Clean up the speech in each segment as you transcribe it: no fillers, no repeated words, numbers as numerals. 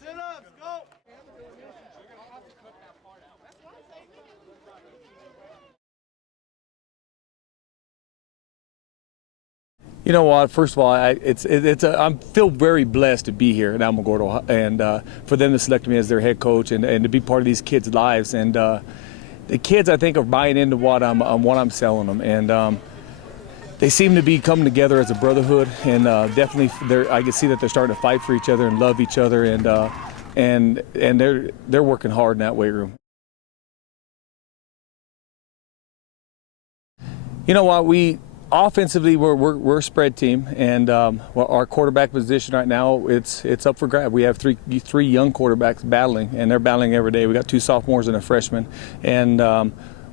Sit-ups, go! You know what? First of all, I feel very blessed to be here at Alamogordo, and for them to select me as their head coach and to be part of these kids' lives. And the kids, I think, are buying into what I'm selling them, and they seem to be coming together as a brotherhood. And definitely, I can see that they're starting to fight for each other and love each other, and they're working hard in that weight room. You know what? Offensively, we're a spread team, and our quarterback position right now, it's up for grab. We have three young quarterbacks battling, and they're battling every day. We got 2 sophomores and a freshman, and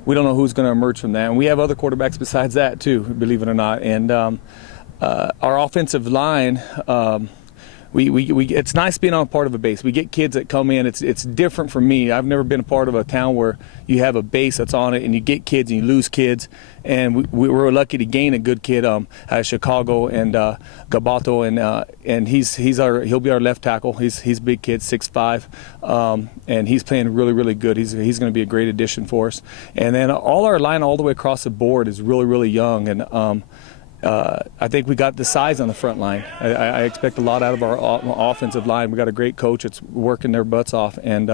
we don't know who's going to emerge from that. And we have other quarterbacks besides that too, believe it or not. And our offensive line. It's nice being on a part of a base. We get kids that come in. It's different for me. I've never been a part of a town where you have a base that's on it, and you get kids and you lose kids. And we're lucky to gain a good kid out of Chicago, and Gabato, and he'll be our left tackle. He's a big kid, 6'5", and he's playing really good. He's going to be a great addition for us. And then all our line all the way across the board is really young, and I think we got the size on the front line. I expect a lot out of our offensive line. We got a great coach that's working their butts off and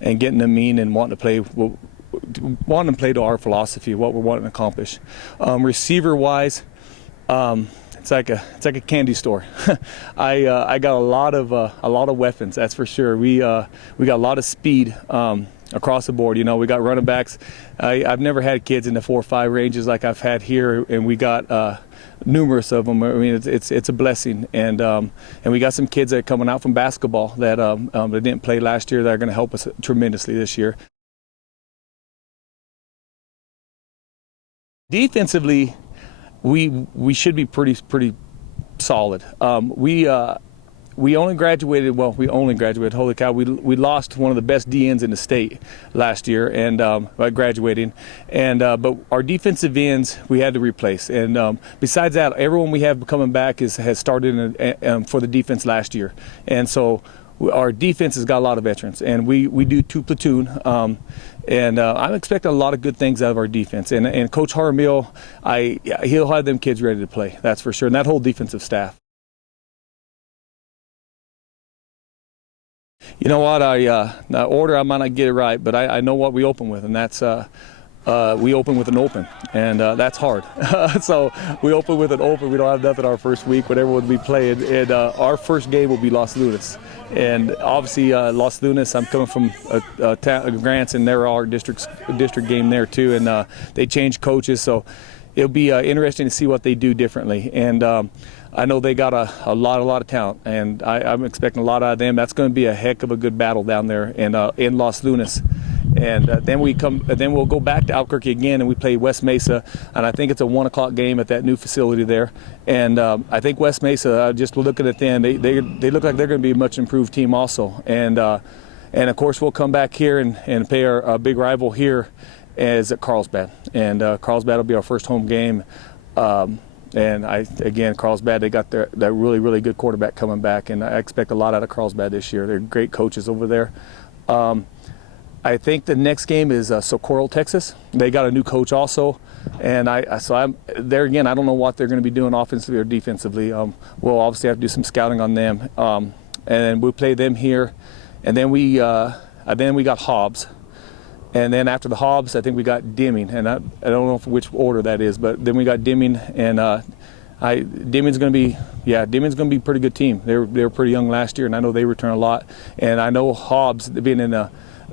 getting them mean and wanting to play to our philosophy, what we're wanting to accomplish. Receiver-wise, it's like a candy store. I got a lot of weapons, that's for sure. We got a lot of speed. Across the board, we got running backs. I've never had kids in the 4 or 5 ranges like I've had here, and we got numerous of them. I mean, it's a blessing, and we got some kids that are coming out from basketball that didn't play last year that are going to help us tremendously this year. Defensively, we should be pretty solid. We only graduated. Holy cow! We lost one of the best DNs in the state last year, and by graduating. And but our defensive ends we had to replace. And besides that, everyone we have coming back has started for the defense last year. And so our defense has got a lot of veterans, and we do 2 platoon. And I'm expecting a lot of good things out of our defense. And Coach Harmil, he'll have them kids ready to play. That's for sure. And that whole defensive staff. You know what? The order I might not get it right, but I know what we open with, and that's we open with an open, and that's hard. So we open with an open. We don't have nothing our first week, whatever would be playing. And our first game will be Los Lunas, and obviously Los Lunas. I'm coming from Grants, and they're our district game there too, and they changed coaches, so it'll be interesting to see what they do differently. And I know they got a lot of talent, and I'm expecting a lot out of them. That's going to be a heck of a good battle down there in Los Lunas. And then we'll go back to Albuquerque again, and we play West Mesa, and I think it's a 1 o'clock game at that new facility there. And I think West Mesa, just looking at them, they look like they're going to be a much improved team also. And of course we'll come back here and play our big rival here is at Carlsbad, and Carlsbad will be our first home game. And again, Carlsbad, they got that really good quarterback coming back, and I expect a lot out of Carlsbad this year. They're great coaches over there. I think the next game is Socorro, Texas. They got a new coach also, and I'm there again. I don't know what they're going to be doing offensively or defensively. We'll obviously have to do some scouting on them, and we'll play them here, and then we got Hobbs. And then after the Hobbs, I think we got Deming, and I don't know which order that is, but then we got Deming, and Deming's going to be a pretty good team. They were pretty young last year, and I know they return a lot. And I know Hobbs, being in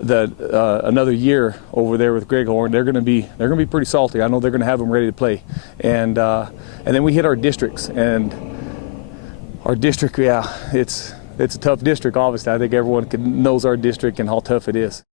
another year over there with Greghorn, they're going to be pretty salty. I know they're going to have them ready to play. And then we hit our districts, and our district, it's a tough district. Obviously, I think everyone knows our district and how tough it is.